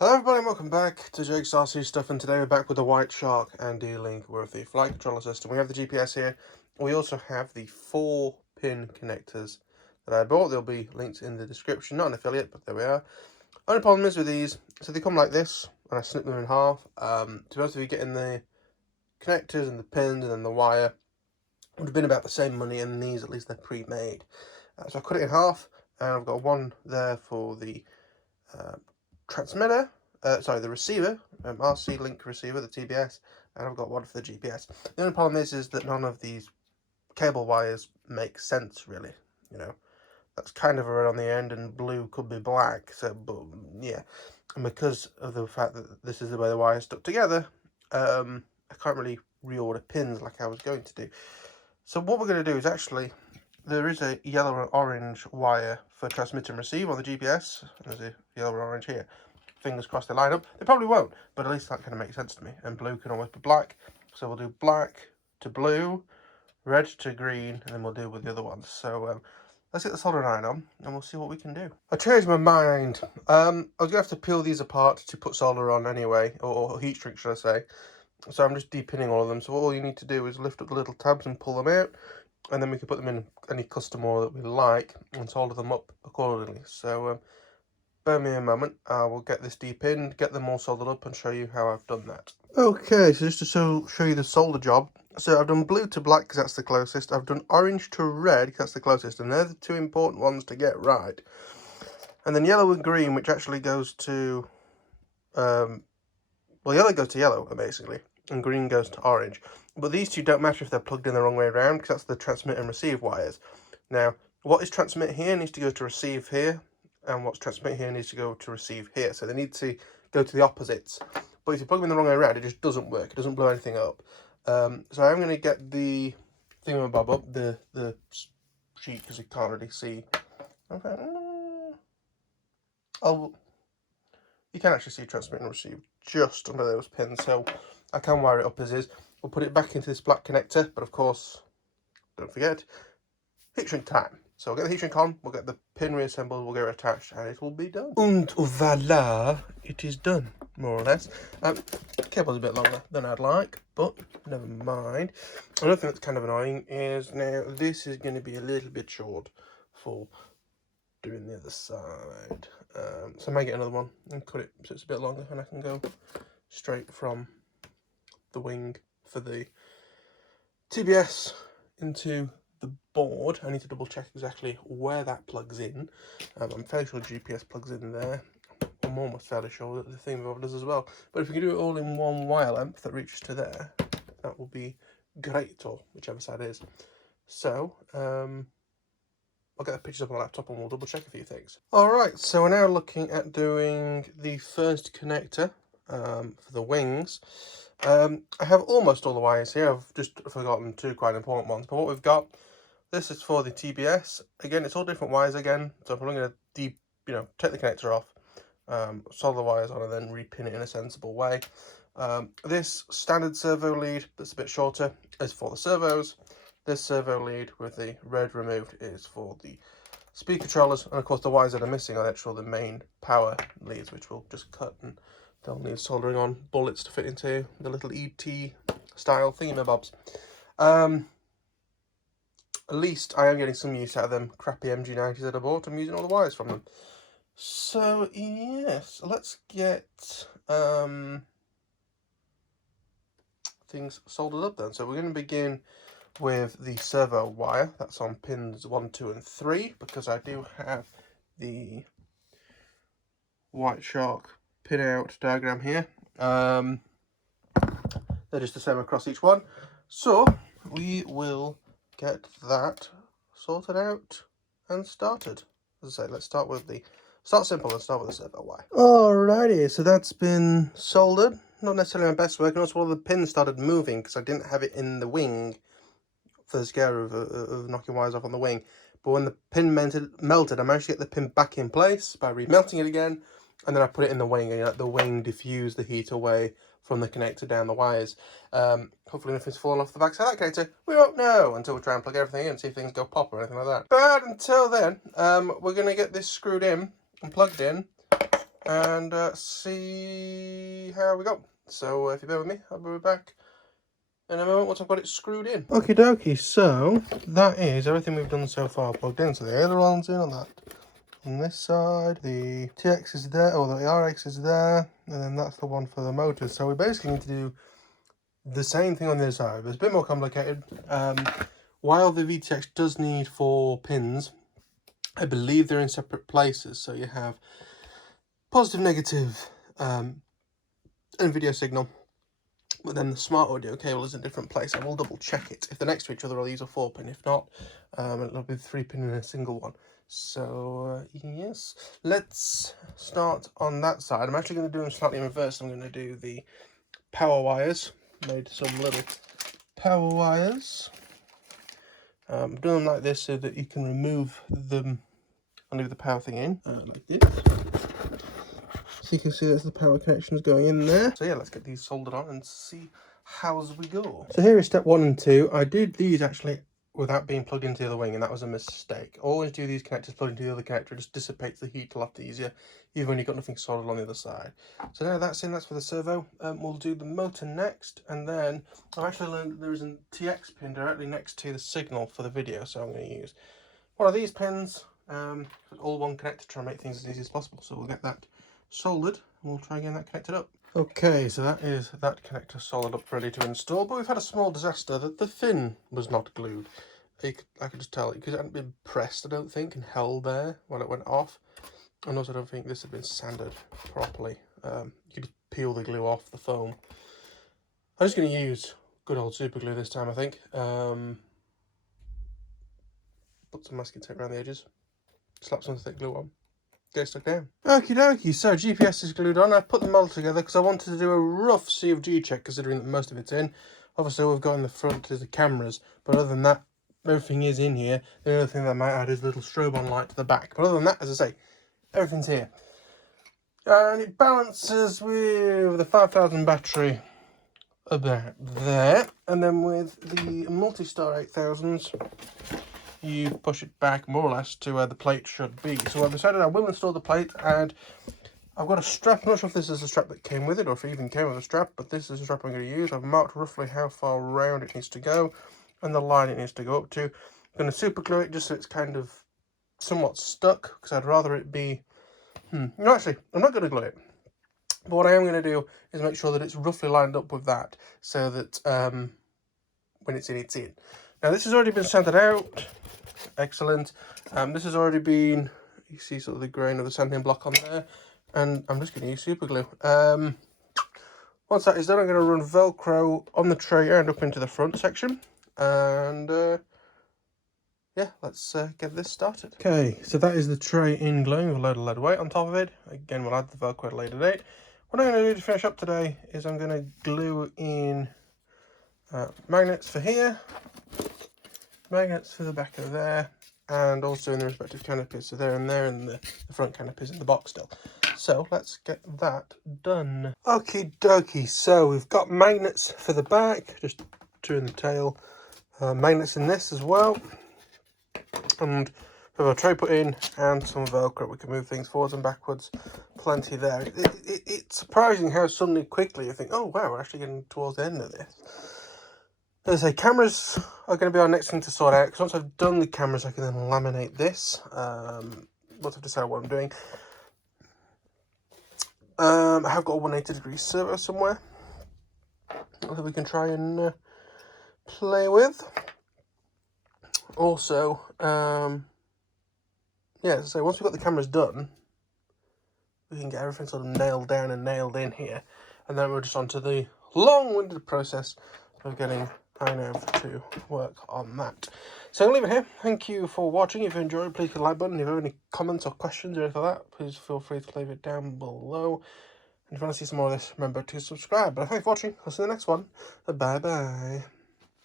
Hello everybody and welcome back to Jake's RC Stuff, and today we're back with the White Shark and dealing with the flight controller system. We have the GPS here. We also have the 4-pin connectors that I bought. They'll be linked in the description. Not an affiliate, but there we are. Only problem is with these, so they come like this, and I snip them in half. To be honest with you, getting the connectors and the pins and then the wire would have been about the same money, and these, at least they're pre-made. So I cut it in half, and I've got one there for the transmitter, the receiver, RC link receiver, the TBS, and I've got one for the GPS. The only problem is that none of these cable wires make sense, really. You know, that's kind of a red on the end, and blue could be black. So, but yeah, and because of the fact that this is the way the wires stuck together, I can't really reorder pins like I was going to do. So what we're going to do is actually, there is a yellow and orange wire for transmit and receive on the GPS. There's a yellow and orange here. Fingers crossed they line up. They probably won't, but at least that kind of makes sense to me. And blue can always be black. So we'll do black to blue, red to green, and then we'll deal with the other ones. So let's get the soldering iron on, and we'll see what we can do. I changed my mind. I was going to have to peel these apart to put solder on anyway, or heat shrink, should I say. So I'm just depinning all of them. So all you need to do is lift up the little tabs and pull them out, and then we can put them in any custom order that we like and solder them up accordingly. So bear me a moment, I will get this depinned, get them all soldered up, and show you how I've done that. Okay, so just to show you the solder job. So I've done blue to black because that's the closest. I've done orange to red because that's the closest, and they're the two important ones to get right. And then yellow and green, which actually goes to, well, yellow goes to yellow, basically, and green goes to orange. But these two don't matter if they're plugged in the wrong way around, because that's the transmit and receive wires. Now, what is transmit here needs to go to receive here, and what's transmit here needs to go to receive here. So they need to go to the opposites. But if you plug them in the wrong way around, it just doesn't work. It doesn't blow anything up. So I'm going to get the thingamabob up, the sheet, because you can't really see. Okay. You can actually see transmit and receive just under those pins, so I can wire it up as is. We'll put it back into this black connector, but of course, don't forget, heat shrink time. So we'll get the heat shrink on, we'll get the pin reassembled, we'll get it attached, and it will be done. And voila, it is done, more or less. The cable's a bit longer than I'd like, but never mind. Another thing that's kind of annoying is now this is going to be a little bit short for doing the other side. So I might get another one and cut it so it's a bit longer, and I can go straight from the wing for the TBS into the board. I need to double check exactly where that plugs in. I'm fairly sure GPS plugs in there. I'm almost fairly sure that the thingamabob does as well. But if we can do it all in one wire length that reaches to there, that will be great, or whichever side it is. So, I'll get the pictures up on the laptop and we'll double check a few things. Alright, so we're now looking at doing the first connector for the wings. I have almost all the wires here. I've just forgotten two quite important ones. But what we've got, this is for the TBS. Again, it's all different wires again. So I'm going to take the connector off, solder the wires on, and then repin it in a sensible way. This standard servo lead that's a bit shorter is for the servos. This servo lead with the red removed is for the speed controllers, and of course the wires that are missing are actually the main power leads, which we'll just cut, and they'll need soldering on bullets to fit into the little ET style thingamabobs. At least I am getting some use out of them crappy MG90s that I bought. I'm using all the wires from them. So yes, let's get things soldered up then. So we're going to begin with the servo wire. That's on pins 1, 2 and 3, because I do have the White Shark pin out diagram here. They're just the same across each one. So we will get that sorted out and started. As I say, let's start simple and start with the servo wire. Alrighty, so that's been soldered. Not necessarily my best work. And also, all the pins started moving because I didn't have it in the wing for the scare of knocking wires off on the wing. But when the pin melted, I managed to get the pin back in place by remelting it again, and then I put it in the wing, and let the wing diffuse the heat away from the connector down the wires. Hopefully nothing's fallen off the backside of that connector. We won't know until we try and plug everything in and see if things go pop or anything like that. But until then, we're going to get this screwed in and plugged in, and see how we go. So if you bear with me, I'll be back in a moment once I've got it screwed in. Okie dokie, so that is everything we've done so far plugged in. So the ailerons in on that. On this side, the TX is there, or the RX is there, and then that's the one for the motors. So we basically need to do the same thing on the other side, but it's a bit more complicated. While the VTX does need 4 pins, I believe they're in separate places. So you have positive, negative, and video signal. But then the smart audio cable is in a different place. I will double check it. If they're next to each other, I'll use a 4-pin. If not, it'll be 3-pin in a single one. So, yes. Let's start on that side. I'm actually going to do them slightly in reverse. I'm going to do the power wires. Made some little power wires. I'm doing them like this so that you can remove them and leave the power thing in, like this. So you can see there's the power connections going in there. So yeah, let's get these soldered on and see how we go. So here is step 1 and 2. I did these actually without being plugged into the other wing, and that was a mistake. Always do these connectors plugged into the other connector. It just dissipates the heat a lot easier, even when you've got nothing soldered on the other side. So now that's in, that's for the servo. We'll do the motor next, and then I've actually learned that there is a TX pin directly next to the signal for the video, so I'm going to use one of these pins, all one connector to try and make things as easy as possible. So we'll get that soldered and we'll try getting that connected up. Okay, so that is that connector soldered up, ready to install, but we've had a small disaster that the fin was not glued. I could just tell it because it hadn't been pressed, I don't think, and held there when it went off. And also I don't think this had been sanded properly. You could just peel the glue off the foam. I'm just going to use good old super glue this time, I think. Put some masking tape around the edges, slap some thick glue on, get it stuck down. Okie dokie, so GPS is glued on. I've put them all together because I wanted to do a rough CFG check, considering that most of it's in. Obviously all we've got in the front is the cameras, but other than that, everything is in here. The only thing that I might add is a little strobe on light to the back, but other than that, as I say, everything's here. And it balances with the 5000 battery about there, and then with the Multistar 8000s, you push it back more or less to where the plate should be. So I've decided I will install the plate, and I've got a strap. I'm not sure if this is the strap that came with it or if it even came with a strap, but this is the strap I'm going to use. I've marked roughly how far round it needs to go and the line it needs to go up to. I'm going to super glue it just so it's kind of somewhat stuck, because I'd rather it be... No, actually, I'm not going to glue it. But what I am going to do is make sure that it's roughly lined up with that, so that when it's in, it's in. Now this has already been sanded out. Excellent. This has already been, you see sort of the grain of the sanding block on there, and I'm just going to use super glue. Once that is done, I'm going to run Velcro on the tray and up into the front section, and yeah, let's get this started. Okay, so that is the tray in glowing with a load of lead weight on top of it. Again, we'll add the Velcro at a later date. What I'm going to do to finish up today is I'm going to glue in magnets for here, magnets for the back of there, and also in the respective canopies. So there and there, and the front canopies in the box still. So let's get that done. Okie dokie, so we've got magnets for the back, just two in the tail, magnets in this as well, and we have a tray put in and some Velcro. We can move things forwards and backwards, plenty there. It's surprising how suddenly, quickly you think, oh wow, we're actually getting towards the end of this. As I say, cameras are going to be our next thing to sort out, because once I've done the cameras I can then laminate this. Once I've decided what I'm doing. I have got a 180-degree servo somewhere that we can try and play with. Also, yeah, so once we've got the cameras done, we can get everything sort of nailed down and nailed in here, and then we're just on to the long-winded process of getting iNav to work on that. So I'll leave it here. Thank you for watching. If you enjoyed, please hit the like button. If you have any comments or questions or anything like that, please feel free to leave it down below. And if you want to see some more of this, remember to subscribe. But thanks for watching. I'll see you in the next one. Bye bye.